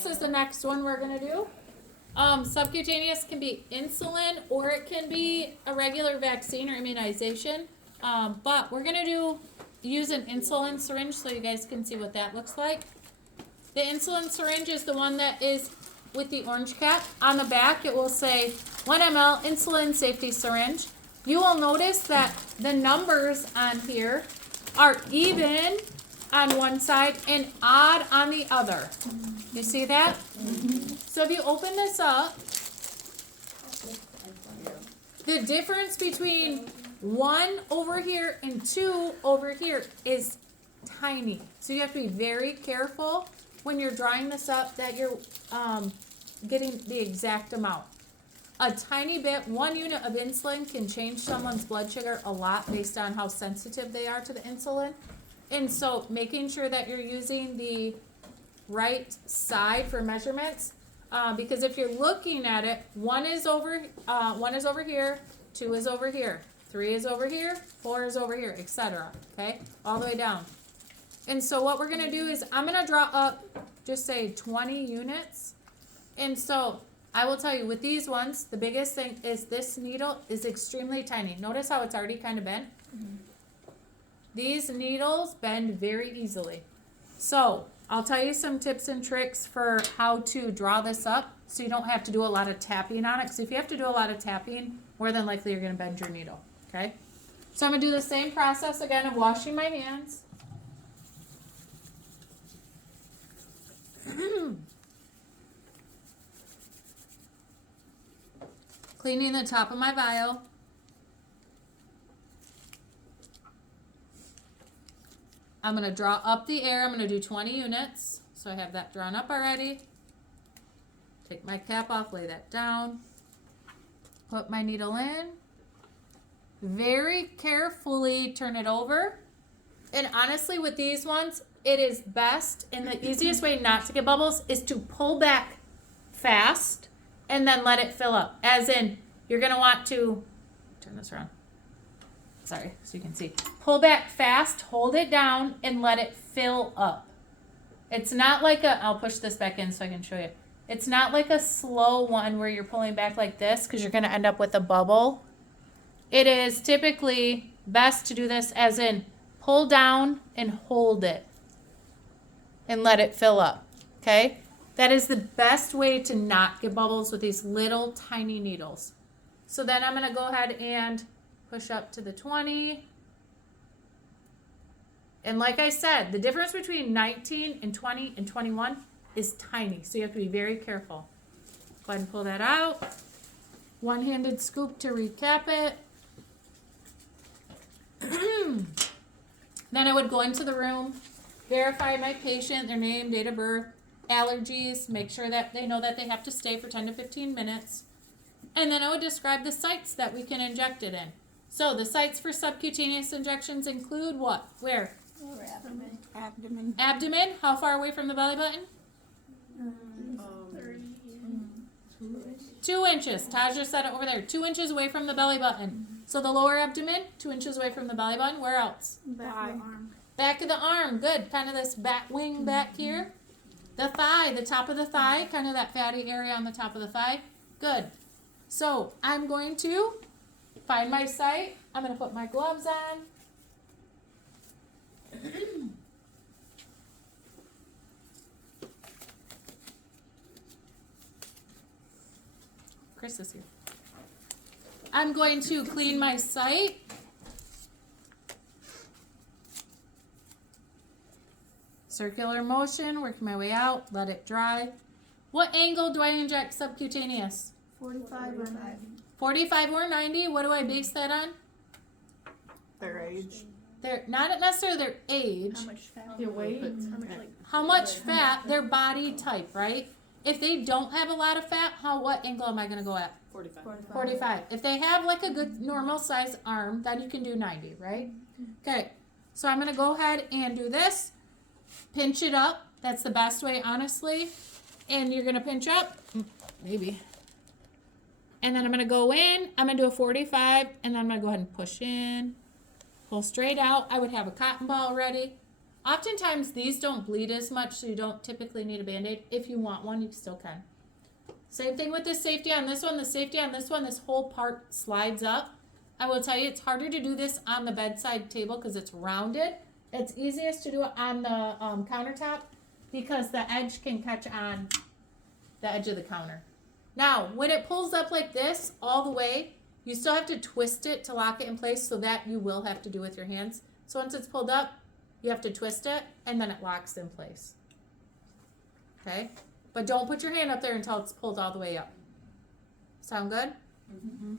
Subcutaneous is the next one we're gonna do. Subcutaneous can be insulin or it can be a regular vaccine or immunization. But we're gonna use an insulin syringe so you guys can see what that looks like. The insulin syringe is the one that is with the orange cap. On the back it will say 1 ml insulin safety syringe. You will notice that the numbers on here are even on one side and odd on the other. You see that? So if you open this up, the difference between 1 over here and 2 over here is tiny. So you have to be very careful when you're drawing this up that you're getting the exact amount. A tiny bit, 1 unit of insulin can change someone's blood sugar a lot based on how sensitive they are to the insulin. And so making sure that you're using the right side for measurements, because if you're looking at it, 1 is over here, 2 is over here, 3 is over here, 4 is over here, etc. Okay, all the way down. And so what we're gonna do is I'm gonna draw up, just say 20 units. And so I will tell you with these ones, the biggest thing is this needle is extremely tiny. Notice how it's already kind of bent. These needles bend very easily. So I'll tell you some tips and tricks for how to draw this up so you don't have to do a lot of tapping on it. Because if you have to do a lot of tapping, more than likely you're going to bend your needle. Okay? So I'm going to do the same process again of washing my hands. Cleaning the top of my vial. I'm going to draw up the air. I'm going to do 20 units. So I have that drawn up already. Take my cap off, lay that down. Put my needle in. Very carefully turn it over. And honestly, with these ones, it is best, and the easiest way not to get bubbles is to pull back fast and then let it fill up. As in, you're going to want to, turn this around. Sorry, so you can see. Pull back fast, hold it down, and let it fill up. It's not like I'll push this back in so I can show you. It's not like a slow one where you're pulling back like this because you're going to end up with a bubble. It is typically best to do this as in pull down and hold it and let it fill up, okay? That is the best way to not get bubbles with these little tiny needles. So then I'm going to go ahead and push up to the 20. And like I said, the difference between 19 and 20 and 21 is tiny. So you have to be very careful. Go ahead and pull that out. One-handed scoop to recap it. Then I would go into the room, verify my patient, their name, date of birth, allergies, make sure that they know that they have to stay for 10 to 15 minutes. And then I would describe the sites that we can inject it in. So the sites for subcutaneous injections include what? Where? Abdomen. Abdomen. Abdomen. How far away from the belly button? 2 inches. Taj just said it over there. 2 inches away from the belly button. So the lower abdomen, 2 inches away from the belly button. Where else? Back of the arm. Back of the arm. Good. Kind of this bat wing back here. The thigh, the top of the thigh, kind of that fatty area on the top of the thigh. Good. So I'm going to find my site. I'm going to put my gloves on. Chris is here. I'm going to clean my site. Circular motion, working my way out, let it dry. What angle do I inject subcutaneous? 45 or 90. 45 or 90? What do I base that on? Their age. They're not necessarily their age. How much fat? Your weight. How much fat, their body type, right? If they don't have a lot of fat, what angle am I going to go at? 45. If they have like a good normal size arm, then you can do 90, right? Okay, so I'm going to go ahead and do this. Pinch it up. That's the best way, honestly. And you're going to pinch up. Maybe. And then I'm going to go in. I'm going to do a 45. And then I'm going to go ahead and push in. Pull straight out. I would have a cotton ball ready. Oftentimes these don't bleed as much, so you don't typically need a Band-Aid. If you want one, you still can. Same thing with the safety on this one. The safety on this one, this whole part slides up. I will tell you, it's harder to do this on the bedside table because it's rounded. It's easiest to do it on the countertop because the edge can catch on the edge of the counter. Now, when it pulls up like this all the way, you still have to twist it to lock it in place, so that you will have to do with your hands. So once it's pulled up, you have to twist it and then it locks in place. Okay? But don't put your hand up there until it's pulled all the way up. Sound good? Mhm.